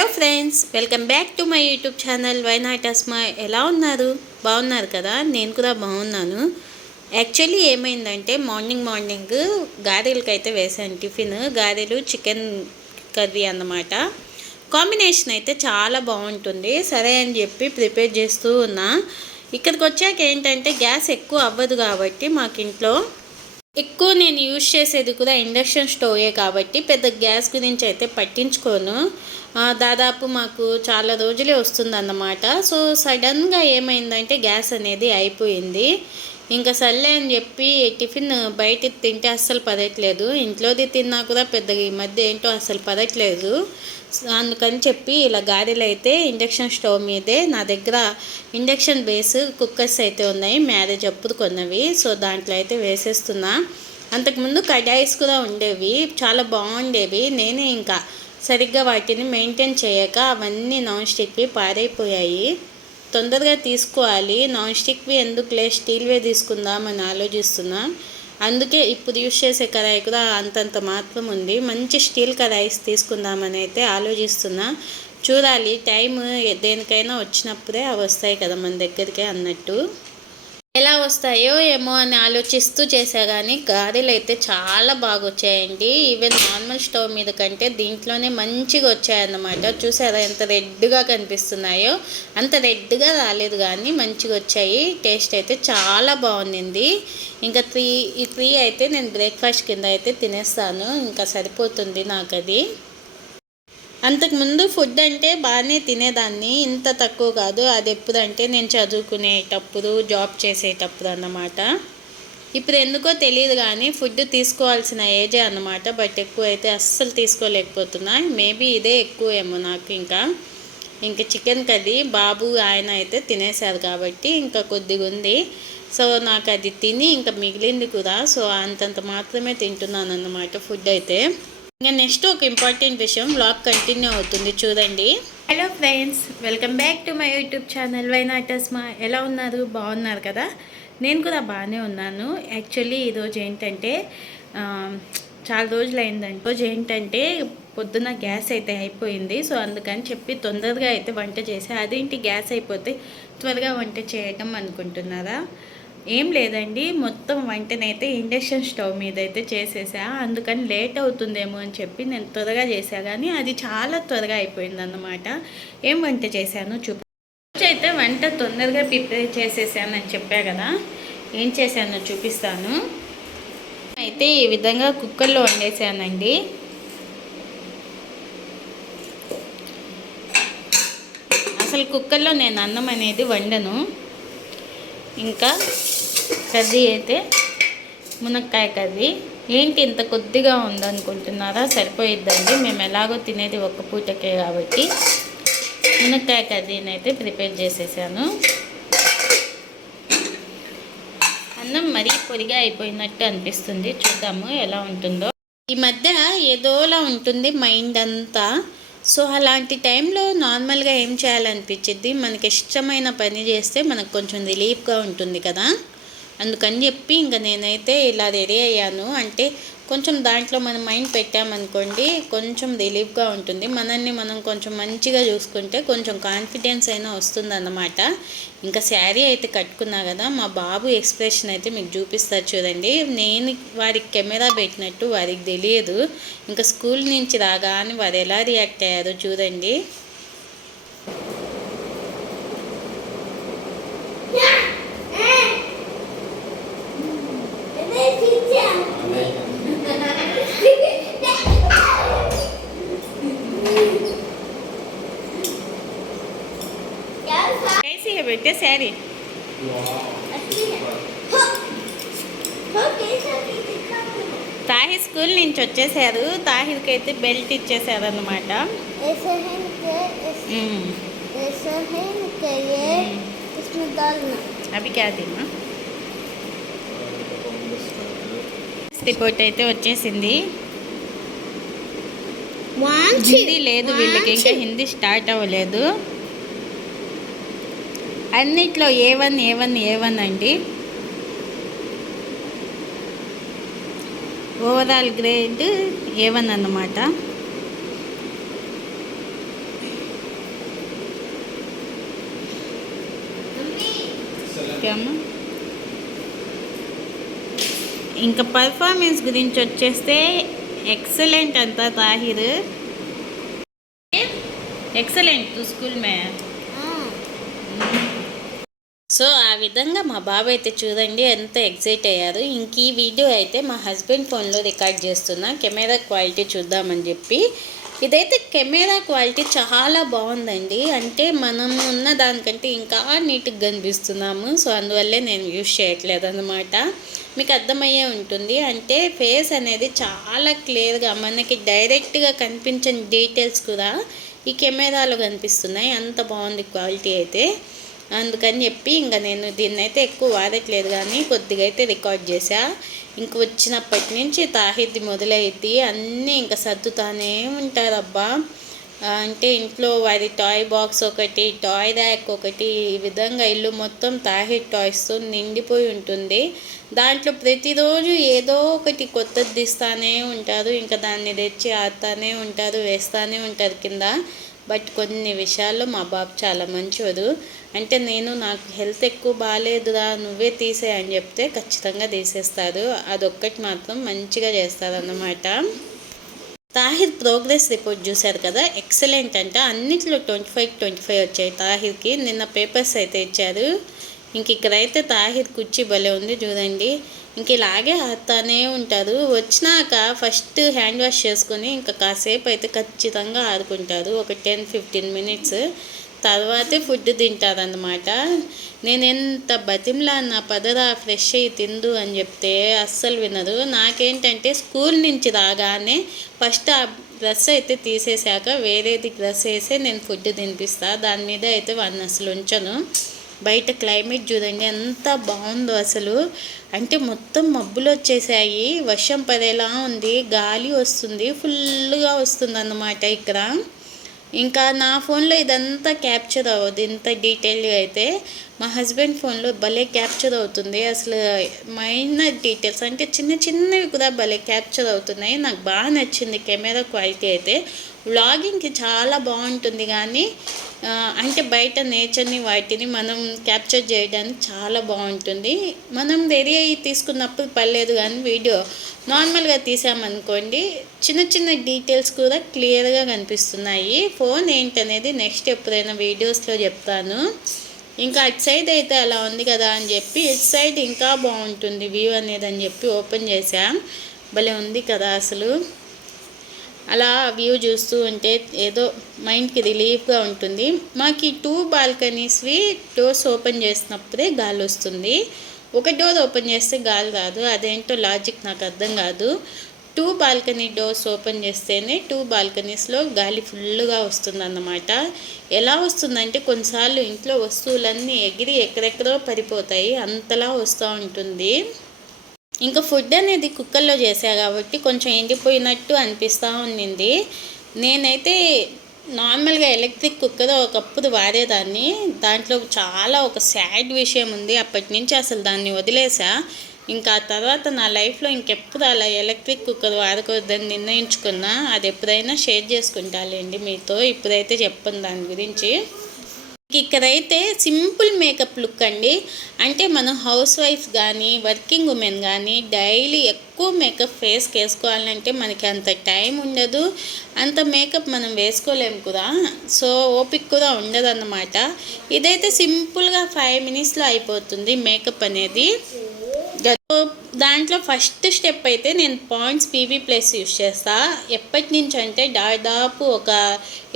Hello friends welcome back to my YouTube channel why not అస్మా ఎలా ఉన్నారు? బాగున్నారు కదా? నేను కూడా బాగున్నాను. యాక్చువల్లీ ఏమైందంటే మార్నింగ్ మార్నింగ్ గారెలకి అయితే వేసాను టిఫిన్. గారెలు చికెన్ కర్రీ అన్నమాట. కాంబినేషన్ అయితే చాలా బాగుంటుంది. సరే అని చెప్పి ప్రిపేర్ చేస్తూ ఉన్నా. ఇక్కడికి వచ్చాక ఏంటంటే గ్యాస్ ఎక్కువ అవ్వదు కాబట్టి మాకు ఇంట్లో ఎక్కువ నేను యూజ్ చేసేది కూడా ఇండక్షన్ స్టవ్వే కాబట్టి పెద్ద గ్యాస్ గురించి అయితే పట్టించుకోను. దాదాపు మాకు చాలా రోజులే వస్తుందన్నమాట. సో సడన్గా ఏమైందంటే గ్యాస్ అనేది అయిపోయింది. ఇంకా సర్లే అని చెప్పి టిఫిన్ బయట తింటే అస్సలు పదట్లేదు ఇంట్లోది తిన్నా కూడా పెద్దగా ఈ మధ్య ఏంటో అస్సలు పదట్లేదు అందుకని చెప్పి ఇలా గారెలు అయితే ఇండక్షన్ స్టవ్ మీదే నా దగ్గర ఇండక్షన్ బేస్ కుక్కర్స్ అయితే ఉన్నాయి. మ్యారేజ్ అప్పుడు కొన్నవి. సో దాంట్లో అయితే వేసేస్తున్నా. అంతకుముందు కడాయిస్ కూడా ఉండేవి. చాలా బాగుండేవి. నేనే ఇంకా సరిగ్గా వాటిని మెయింటైన్ చేయక అవన్నీ నాన్ స్టిక్వి పాడైపోయాయి. తొందరగా తీసుకోవాలి. నాన్ స్టిక్వి ఎందుకులే స్టీల్వే తీసుకుందామని ఆలోచిస్తున్నా. అందుకే ఇప్పుడు యూస్ చేసే కడాయి కూడా అంతంత మాత్రం ఉంది. మంచి స్టీల్ కడాయిస్ తీసుకుందామని అయితే ఆలోచిస్తున్నా. చూడాలి టైం దేనికైనా వచ్చినప్పుడే అవి వస్తాయి కదా మన దగ్గరికి అన్నట్టు. ఎలా వస్తాయో ఏమో అని ఆలోచిస్తూ చేసా కానీ గారెలు అయితే చాలా బాగా వచ్చాయండి ఈవెన్ నార్మల్ స్టవ్ మీద కంటే దీంట్లోనే మంచిగా వచ్చాయన్నమాట. చూసారా ఎంత రెడ్గా కనిపిస్తున్నాయో? అంత రెడ్గా రాలేదు కానీ మంచిగా వచ్చాయి టేస్ట్ అయితే చాలా బాగుంది ఇంకా త్రీ ఈ త్రీ అయితే నేను బ్రేక్ఫాస్ట్ కింద అయితే తినేస్తాను. ఇంకా సరిపోతుంది నాకు అది అంతకుముందు ఫుడ్ అంటే బాగానే తినేదాన్ని ఇంత తక్కువ కాదు. అది ఎప్పుడంటే నేను చదువుకునేటప్పుడు జాబ్ చేసేటప్పుడు అన్నమాట. ఇప్పుడు ఎందుకో తెలియదు కానీ ఫుడ్ తీసుకోవాల్సిన ఏజే అన్నమాట. బట్ ఎక్కువ అయితే అస్సలు తీసుకోలేకపోతున్నా. మేబీ ఇదే ఎక్కువ ఏమో నాకు ఇంకా. ఇంకా చికెన్ కర్రీ బాబు ఆయన అయితే తినేశారు కాబట్టి ఇంకా కొద్దిగా ఉంది. సో నాకు అది తిని ఇంకా మిగిలింది కూడా. సో అంతంత మాత్రమే తింటున్నాను అన్నమాట ఫుడ్ అయితే. ఇంకా నెక్స్ట్ ఒక ఇంపార్టెంట్ విషయం బ్లాగ్ కంటిన్యూ అవుతుంది. చూడండి. Hello friends welcome back to my YouTube channel వైనాటస్మా ఎలా ఉన్నారు? బాగున్నారు కదా? నేను కూడా బాగానే ఉన్నాను. యాక్చువల్లీ ఈరోజు ఏంటంటే చాలా రోజులు అయిందండి రోజు ఏంటంటే పొద్దున గ్యాస్ అయితే అయిపోయింది. సో అందుకని చెప్పి తొందరగా అయితే వంట చేసి. అదేంటి గ్యాస్ అయిపోతే త్వరగా వంట చేయటం అనుకుంటున్నారా? ఏం లేదండి మొత్తం వంటనైతే ఇండక్షన్ స్టవ్ మీద అయితే చేసేసా. అందుకని లేట్ అవుతుందేమో అని చెప్పి నేను త్వరగా చేసా కానీ అది చాలా త్వరగా అయిపోయింది అన్నమాట ఏం వంట చేశాను చూపు? అయితే వంట తొందరగా ప్రిపేర్ చేసేసానని చెప్పా కదా. ఏం చేశానో చూపిస్తాను. అయితే ఈ విధంగా కుక్కర్లో వండేసానండి. అసలు కుక్కర్లో నేను అన్నం అనేది వండను. ఇంకా కర్రీ అయితే మునక్కాయ కర్రీ. ఏంటి ఇంత కొద్దిగా ఉందనుకుంటున్నారా? సరిపోయిద్దండి. మేము ఎలాగో తినేది ఒక్క పూటకే కాబట్టి మునక్కాయ కర్రీని అయితే ప్రిపేర్ చేసేసాను. అన్నం మరీ పొడిగా అయిపోయినట్టు అనిపిస్తుంది. చూద్దాము ఎలా ఉంటుందో. ఈ మధ్య ఏదోలా ఉంటుంది మైండ్ అంతా. సో అలాంటి టైంలో నార్మల్గా ఏం చేయాలనిపించింది మనకి ఇష్టమైన పని చేస్తే మనకు కొంచెం రిలీఫ్గా ఉంటుంది కదా? అందుకని చెప్పి ఇంకా నేనైతే ఇలా రెడీ అయ్యాను. అంటే కొంచెం దాంట్లో మనం మైండ్ పెట్టామనుకోండి కొంచెం రిలీఫ్గా ఉంటుంది. మనల్ని మనం కొంచెం మంచిగా చూసుకుంటే కొంచెం కాన్ఫిడెన్స్ అయినా వస్తుందన్నమాట. ఇంకా శారీ అయితే కట్టుకున్నా కదా మా బాబు ఎక్స్ప్రెషన్ అయితే మీకు చూపిస్తారు చూడండి. నేను వారికి కెమెరా పెట్టినట్టు వారికి తెలియదు. ఇంకా స్కూల్ నుంచి రాగానే వారు ఎలా రియాక్ట్ అయ్యారో చూడండి. ఇదే శారీ తాహిర్ స్కూల్ నుంచి వచ్చేసారు తాహిర్కి అయితే బెల్ట్ ఇచ్చేసారు అనమాట అవి కాదేమాట్ అయితే వచ్చేసింది హిందీ లేదు వీళ్ళకి ఇంకా హిందీ స్టార్ట్ అవ్వలేదు అన్నిట్లో A one A one A one అండి. ఓవరాల్ గ్రేడ్ ఏ వన్ అన్నమాట. ఇంకా పర్ఫార్మెన్స్ గురించి వచ్చేస్తే ఎక్సలెంట్ అంతా Tahir. Excellent school math so ఆ విధంగా మా బాబు అయితే చూడండి ఎంత ఎగ్జైట్ అయ్యారు. ఇంక ఈ వీడియో అయితే మా హస్బెండ్ ఫోన్లో రికార్డ్ చేస్తున్నా. కెమెరా క్వాలిటీ చూద్దామని చెప్పి. ఇదైతే కెమెరా క్వాలిటీ చాలా బాగుందండి. అంటే మనం ఉన్న దానికంటే ఇంకా నీట్గా కనిపిస్తున్నాము. సో అందువల్లే నేను యూజ్ చేయట్లేదు అనమాట మీకు అర్థమయ్యే ఉంటుంది. అంటే ఫేస్ అనేది చాలా క్లియర్గా మనకి డైరెక్ట్గా కనిపించని డీటెయిల్స్ కూడా ఈ కెమెరాలో కనిపిస్తున్నాయి. అంత బాగుంది క్వాలిటీ అయితే. అందుకని చెప్పి ఇంకా నేను దీన్ని అయితే ఎక్కువ వాడట్లేదు కానీ కొద్దిగా అయితే రికార్డ్ చేశా. ఇంక వచ్చినప్పటి నుంచి తాహిద్ది మొదలైద్ది. అన్నీ ఇంకా సర్దుతానే ఉంటారబ్బా. అంటే ఇంట్లో వారి టాయ్ బాక్స్ ఒకటి టాయ్ ర్యాక్ ఒకటి ఈ విధంగా ఇల్లు మొత్తం తాహిద్ టాయ్స్తో నిండిపోయి ఉంటుంది. దాంట్లో ప్రతిరోజు ఏదో ఒకటి కొత్తది తీస్తానే ఉంటారు. ఇంకా దాన్ని తెచ్చి ఆడుతానే ఉంటారు వేస్తానే ఉంటారు కింద. బట్ కొన్ని విషయాల్లో మా బాబు చాలా మంచివాడు అంటే నేను నాకు హెల్త్ ఎక్కువ బాగాలేదురా నువ్వే తీసే అని చెప్తే ఖచ్చితంగా తీసేస్తారు అదొక్కటి మాత్రం మంచిగా చేస్తారన్నమాట తాహిర్ ప్రోగ్రెస్ రిపోర్ట్ చూశారు కదా ఎక్సలెంట్ అంట. అన్నిట్లో ట్వంటీ ఫైవ్ ట్వంటీ ఫైవ్ వచ్చాయి తాహిర్కి. నిన్న పేపర్స్ అయితే ఇచ్చారు. ఇంక ఇక్కడైతే తాహిర్ కుర్చీ భలే ఉంది చూడండి. ఇంక ఇలాగే ఆడుతానే ఉంటారు వచ్చినాక ఫస్ట్ హ్యాండ్ వాష్ చేసుకొని ఇంకా కాసేపు అయితే ఖచ్చితంగా ఆడుకుంటారు ఒక టెన్ ఫిఫ్టీన్ మినిట్స్. తర్వాతే ఫుడ్ తింటారనమాట నేను ఎంత బతిమ్లా నా పదరా ఫ్రెష్ అయ్యి తిందు అని చెప్తే అస్సలు వినరు నాకేంటంటే స్కూల్ నుంచి రాగానే ఫస్ట్ ఆ డ్రెస్ అయితే తీసేశాక వేరేది డ్రెస్ వేసే నేను ఫుడ్ తినిపిస్తా. దాని మీద అయితే వాడిని అసలు ఉంచను. బయట క్లైమేట్ చూడండి ఎంత బాగుందో అసలు. అంటే మొత్తం మబ్బులు వచ్చేసాయి. వర్షం పడేలా ఉంది. గాలి వస్తుంది. ఫుల్గా వస్తుంది అన్నమాట ఇక్కడ. ఇంకా నా ఫోన్లో ఇదంతా క్యాప్చర్ అవ్వదు. ఇంత డీటెయిల్గా అయితే మా హస్బెండ్ ఫోన్లో భలే క్యాప్చర్ అవుతుంది. అసలు మైనర్ డీటెయిల్స్ అంటే చిన్న చిన్నవి కూడా భలే క్యాప్చర్ అవుతున్నాయి. నాకు బాగా నచ్చింది కెమెరా క్వాలిటీ అయితే. వ్లాగింగ్కి చాలా బాగుంటుంది కానీ అంటే బయట నేచర్ని వాటిని మనం క్యాప్చర్ చేయడానికి చాలా బాగుంటుంది. మనం రెడీ అయ్యి తీసుకున్నప్పుడు పర్లేదు కానీ వీడియో నార్మల్గా తీసామనుకోండి చిన్న చిన్న డీటెయిల్స్ కూడా క్లియర్గా కనిపిస్తున్నాయి. ఫోన్ ఏంటనేది నెక్స్ట్ ఎప్పుడైనా వీడియోస్లో చెప్తాను. ఇంకా అటు సైడ్ అయితే అలా ఉంది కదా అని చెప్పి ఇటు సైడ్ ఇంకా బాగుంటుంది వ్యూ అనేది అని చెప్పి ఓపెన్ చేసాం భలే ఉంది కదా అసలు. అలా వ్యూ చూస్తూ ఉంటే ఏదో మైండ్కి రిలీఫ్గా ఉంటుంది. మాకు ఈ టూ బాల్కనీస్వి డోర్స్ ఓపెన్ చేసినప్పుడే గాలి వస్తుంది. ఒక డోర్ ఓపెన్ చేస్తే గాలి రాదు. అదేంటో లాజిక్ నాకు అర్థం కాదు. టూ బాల్కనీ డోర్స్ ఓపెన్ చేస్తేనే టూ బాల్కనీస్లో గాలి ఫుల్గా వస్తుందన్నమాట. ఎలా వస్తుందంటే కొన్నిసార్లు ఇంట్లో వస్తువులన్నీ ఎగిరి ఎక్కడెక్కడో పడిపోతాయి అంతలా వస్తూ ఉంటుంది. ఇంకా ఫుడ్ అనేది కుక్కర్లో చేసా కాబట్టి కొంచెం ఎండిపోయినట్టు అనిపిస్తూ ఉండింది. నేనైతే నార్మల్గా ఎలక్ట్రిక్ కుక్కర్ ఒకప్పుడు వాడేదాన్ని. దాంట్లో చాలా ఒక సాడ్ విషయం ఉంది. అప్పటి నుంచి అసలు దాన్ని వదిలేసా ఇంకా ఆ తర్వాత నా లైఫ్లో ఇంకెప్పుడు అలా ఎలక్ట్రిక్ కుక్కర్ వాడకూడదని నిర్ణయించుకున్నా అది ఎప్పుడైనా షేర్ చేసుకుంటాలేండి మీతో. ఇప్పుడైతే చెప్పను దాని గురించి. ఇక్కడైతే సింపుల్ మేకప్ లుక్ అండి. అంటే మనం హౌస్ వైఫ్ కానీ వర్కింగ్ ఉమెన్ కానీ డైలీ ఎక్కువ మేకప్ ఫేస్కి వేసుకోవాలంటే మనకి అంత టైం ఉండదు. అంత మేకప్ మనం వేసుకోలేము కూడా. సో ఓపిక కూడా ఉండదు అన్నమాట ఇదైతే సింపుల్గా ఫైవ్ మినిట్స్లో అయిపోతుంది మేకప్ అనేది. దాంట్లో ఫస్ట్ స్టెప్ అయితే నేను పాయింట్స్ పీవీ ప్లస్ యూస్ చేస్తా. ఎప్పటి నుంచి అంటే దాదాపు ఒక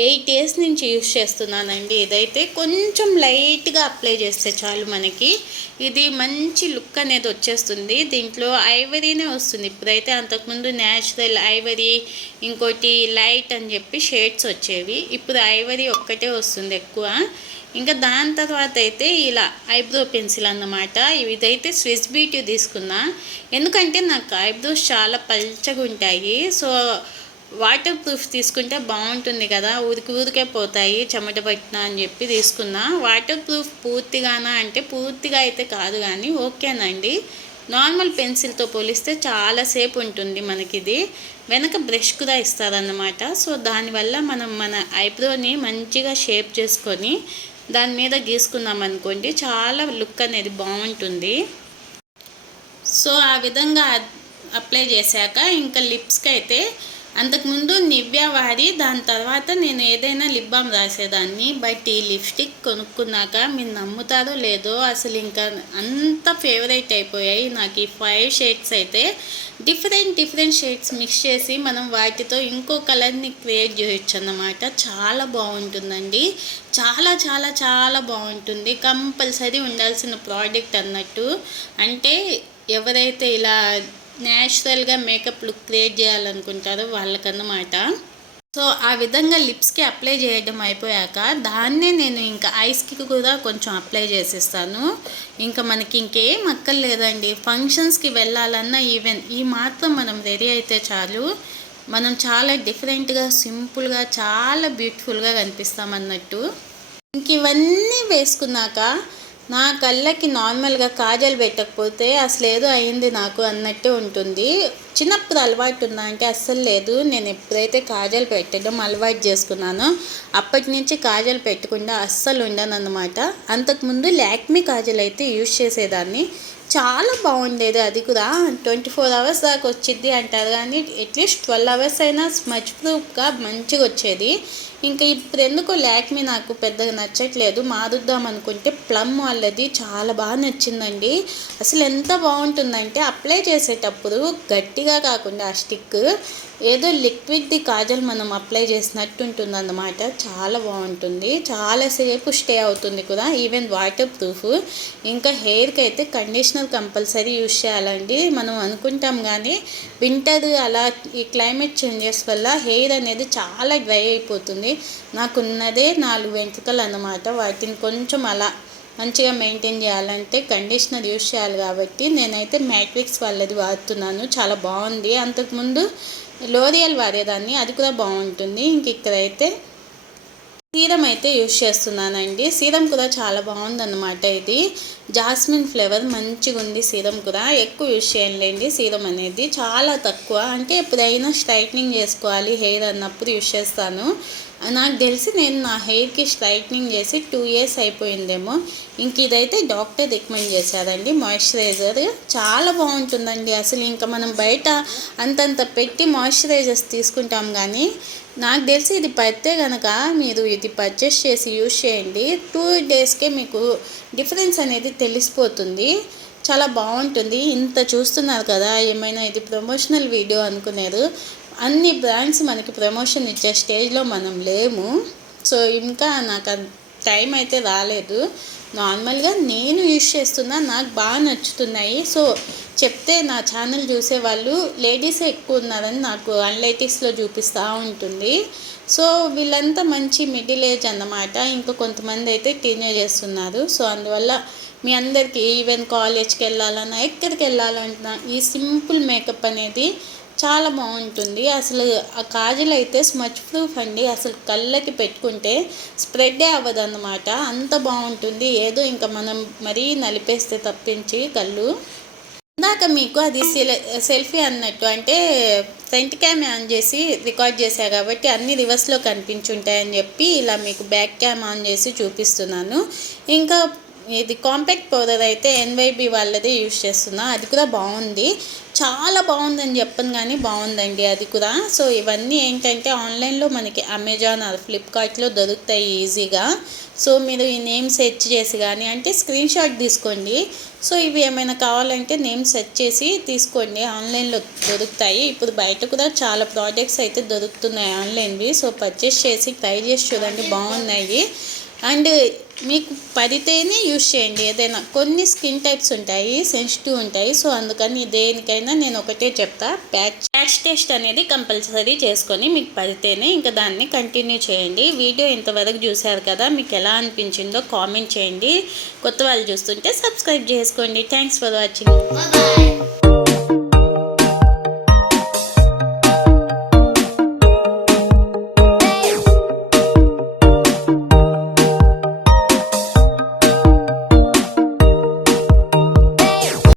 ఎయిట్ ఇయర్స్ నుంచి యూస్ చేస్తున్నానండి ఇదైతే. కొంచెం లైట్గా అప్లై చేస్తే చాలు మనకి. ఇది మంచి లుక్ అనేది వచ్చేస్తుంది. దీంట్లో ఐవరీనే వస్తుంది. ఇప్పుడైతే అంతకుముందు న్యాచురల్ ఐవరీ ఇంకోటి లైట్ అని చెప్పి షేడ్స్ వచ్చేవి. ఇప్పుడు ఐవరీ ఒక్కటే వస్తుంది ఎక్కువ. ఇంకా దాని తర్వాత అయితే ఇలా ఐబ్రో పెన్సిల్ అన్నమాట. ఇదైతే స్విస్ బ్యూటీ తీసుకున్నా. ఎందుకంటే నాకు ఐబ్రోస్ చాలా పల్చగా ఉంటాయి. సో వాటర్ ప్రూఫ్ తీసుకుంటే బాగుంటుంది కదా. ఊరికి ఊరికే పోతాయి. చెమట పట్టిన అని చెప్పి తీసుకున్నా. వాటర్ ప్రూఫ్ పూర్తిగానా అంటే పూర్తిగా అయితే కాదు కానీ ఓకేనండి. నార్మల్ పెన్సిల్తో పోలిస్తే చాలాసేపు ఉంటుంది మనకి ఇది వెనక బ్రష్ కూడా ఇస్తారన్నమాట. సో దానివల్ల మనం మన ఐబ్రోని మంచిగా షేప్ చేసుకొని దాని మీద గీసుకున్నాం అనుకోండి. చాలా లుక్ అనేది బాగుంటుంది. సో ఆ విధంగా అప్లై చేశాక ఇంకా లిప్స్కి అయితే అంతకుముందు నివ్యా వాడి దాని తర్వాత నేను ఏదైనా లిప్ బామ్ రాసేదాన్ని. బట్ ఈ లిప్స్టిక్ కొనుక్కున్నాక మీరు నమ్ముతారో లేదో అసలు ఇంకా అంత ఫేవరెట్ అయిపోయాయి. నాకు ఈ ఫైవ్ షేడ్స్ అయితే డిఫరెంట్ డిఫరెంట్ షేడ్స్ మిక్స్ చేసి మనం వాటితో ఇంకో కలర్ని క్రియేట్ చేయొచ్చు అన్నమాట. చాలా బాగుంటుందండి. చాలా చాలా చాలా బాగుంటుంది. కంపల్సరీ ఉండాల్సిన ప్రోడక్ట్ అన్నట్టు. అంటే ఎవరైతే ఇలా న్యాచురల్గా మేకప్ లుక్ క్రియేట్ చేయాలనుకుంటారో వాళ్ళకన్నమాట. సో ఆ విధంగా లిప్స్కి అప్లై చేయడం అయిపోయాక దాన్నే నేను ఇంకా ఐస్కి కూడా కొంచెం అప్లై చేసేస్తాను. ఇంకా మనకి ఇంకేం అక్కర్లేదండి. ఫంక్షన్స్కి వెళ్ళాలన్నా ఈవెన్ ఈ మాత్రం మనం రెడీ అయితే చాలు. మనం చాలా డిఫరెంట్గా సింపుల్గా చాలా బ్యూటిఫుల్గా కనిపిస్తామన్నట్టు. ఇంక ఇవన్నీ వేసుకున్నాక నా కళ్ళకి నార్మల్గా కాజల్ పెట్టకపోతే అసలు ఏదో అయింది నాకు అన్నట్టు ఉంటుంది. చిన్నప్పుడు అలవాటు ఉందా అంటే అస్సలు లేదు. నేను ఎప్పుడైతే కాజల్ పెట్టడం అలవాటు చేసుకున్నానో అప్పటి నుంచి కాజల్ పెట్టకుండా అస్సలు ఉండను అనమాట అంతకుముందు లాక్మీ కాజల్ అయితే యూజ్ చేసేదాన్ని. చాలా బాగుండేది అది కూడా. ట్వంటీ ఫోర్ అవర్స్ దాకా వచ్చింది అంటారు కానీ అట్లీస్ట్ ట్వెల్వ్ అవర్స్ అయినా స్మచ్ ప్రూఫ్గా మంచిగా వచ్చేది. ఇంకా ఇప్పుడు ఎందుకో లాక్మీ నాకు పెద్దగా నచ్చట్లేదు. మారుద్దాం అనుకుంటే ప్లమ్ వాళ్ళది చాలా బాగా నచ్చిందండి. అసలు ఎంత బాగుంటుందంటే అప్లై చేసేటప్పుడు గట్టిగా కాకుండా ఆ స్టిక్ ఏదో లిక్విడ్ది కాజల్ మనం అప్లై చేసినట్టు ఉంటుంది అన్నమాట చాలా బాగుంటుంది చాలాసేపు స్టే అవుతుంది కూడా. Even waterproof. ఇంకా హెయిర్కి అయితే కండిషనర్ కంపల్సరీ యూస్ చేయాలండి. మనం అనుకుంటాం కానీ వింటర్ అలా ఈ క్లైమేట్ చేంజెస్ వల్ల హెయిర్ అనేది చాలా డ్రై అయిపోతుంది. నాకున్నదే నాలుగు వెంట్రుకలు అన్నమాట. వాటిని కొంచెం అలా మంచిగా మెయింటైన్ చేయాలంటే కండిషనర్ యూస్ చేయాలి కాబట్టి నేనైతే మ్యాట్రిక్స్ వాళ్ళది వాడుతున్నాను. చాలా బాగుంది. అంతకుముందు లోరియల్ వాడేదాన్ని. అది కూడా బాగుంటుంది. ఇంక ఇక్కడైతే సీరం అయితే యూస్ చేస్తున్నానండి. సీరం కూడా చాలా బాగుందన్నమాట ఇది. జాస్మిన్ ఫ్లేవర్ మంచిగా ఉంది సీరం కూడా. ఎక్కువ యూస్ చేయండి సీరం అనేది. చాలా తక్కువ. అంటే ఎప్పుడైనా స్ట్రైట్నింగ్ చేసుకోవాలి హెయిర్ అన్నప్పుడు యూస్ చేస్తాను. నాకు తెలిసి నేను నా హెయిర్కి స్ట్రైట్నింగ్ చేసి టూ ఇయర్స్ అయిపోయిందేమో. ఇంక ఇదైతే డాక్టర్ రికమెండ్ చేశారండి. మాయిశ్చరైజర్ చాలా బాగుంటుందండి. అసలు ఇంకా మనం బయట అంతంత పెట్టి మాయిశ్చరైజర్స్ తీసుకుంటాం కానీ నాకు తెలిసి ఇది పడితే కనుక మీరు ఇది పర్చేస్ చేసి యూజ్ చేయండి. టూ డేస్కే మీకు డిఫరెన్స్ అనేది తెలిసిపోతుంది. చాలా బాగుంటుంది. ఇంత చూస్తున్నారు కదా ఏమైనా ఇది ప్రమోషనల్ వీడియో అనుకున్నారు అన్ని బ్రాండ్స్ మనకి ప్రమోషన్ ఇచ్చే స్టేజ్లో మనం లేము. సో ఇంకా నాకు టైం అయితే రాలేదు. నార్మల్గా నేను యూజ్ చేస్తున్నా నాకు బాగా నచ్చుతున్నాయి. సో చెప్తే నా ఛానల్ చూసే వాళ్ళు లేడీసే ఎక్కువ ఉన్నారని నాకు అన్లైటిక్స్లో చూపిస్తూ ఉంటుంది. సో వీళ్ళంతా మంచి మిడిల్ ఏజ్ అన్నమాట. ఇంకా కొంతమంది అయితే టీనేజర్స్ ఉన్నారు. సో అందువల్ల మీ అందరికీ ఈవెన్ కాలేజ్కి వెళ్ళాలన్నా ఎక్కడికి వెళ్ళాలన్నా ఈ సింపుల్ మేకప్ అనేది చాలా బాగుంటుంది. అసలు ఆ కాజల్ అయితే స్మచ్ ప్రూఫ్ అండి. అసలు కళ్ళకి పెట్టుకుంటే స్ప్రెడ్డే అవ్వదు అన్నమాట అంత బాగుంటుంది. ఏదో ఇంకా మనం మరీ నలిపేస్తే తప్పించి కళ్ళు. ఇందాక మీకు అది సెల్ఫీ అన్నట్టు అంటే ఫ్రంట్ క్యామ్ ఆన్ చేసి రికార్డ్ చేశా కాబట్టి అన్ని రివర్స్లో కనిపించుంటాయని చెప్పి ఇలా మీకు బ్యాక్ క్యామ్ ఆన్ చేసి చూపిస్తున్నాను. ఇంకా ఇది కాంపాక్ట్ పౌడర్ అయితే ఎన్వైబి వాళ్ళది యూజ్ చేస్తున్నా. అది కూడా బాగుంది. చాలా బాగుందని చెప్పను కానీ బాగుందండి అది కూడా. సో ఇవన్నీ ఏంటంటే ఆన్లైన్లో మనకి అమెజాన్ ఆర్ ఫ్లిప్కార్ట్లో దొరుకుతాయి ఈజీగా. సో మీరు ఈ నేమ్ సెర్చ్ చేసి కానీ అంటే స్క్రీన్ షాట్ తీసుకోండి. సో ఇవి ఏమైనా కావాలంటే నేమ్ సెర్చ్ చేసి తీసుకోండి. ఆన్లైన్లో దొరుకుతాయి. ఇప్పుడు బయట కూడా చాలా ప్రోడక్ట్స్ అయితే దొరుకుతున్నాయి ఆన్లైన్వి. సో పర్చేస్ చేసి ట్రై చేసి చూడండి. బాగున్నాయి. అండ్ మీకు పడితేనే యూస్ చేయండి. ఏదైనా కొన్ని స్కిన్ టైప్స్ ఉంటాయి సెన్సిటివ్ ఉంటాయి. సో అందుకని దేనికైనా నేను ఒకటే చెప్తా. ప్యాచ్ ప్యాచ్ టెస్ట్ అనేది కంపల్సరీ చేసుకొని మీకు పడితేనే ఇంకా దాన్ని కంటిన్యూ చేయండి. వీడియో ఇంతవరకు చూశారు కదా మీకు ఎలా అనిపించిందో కామెంట్ చేయండి. కొత్త వాళ్ళు చూస్తుంటే సబ్స్క్రైబ్ చేసుకోండి. Thanks for watching.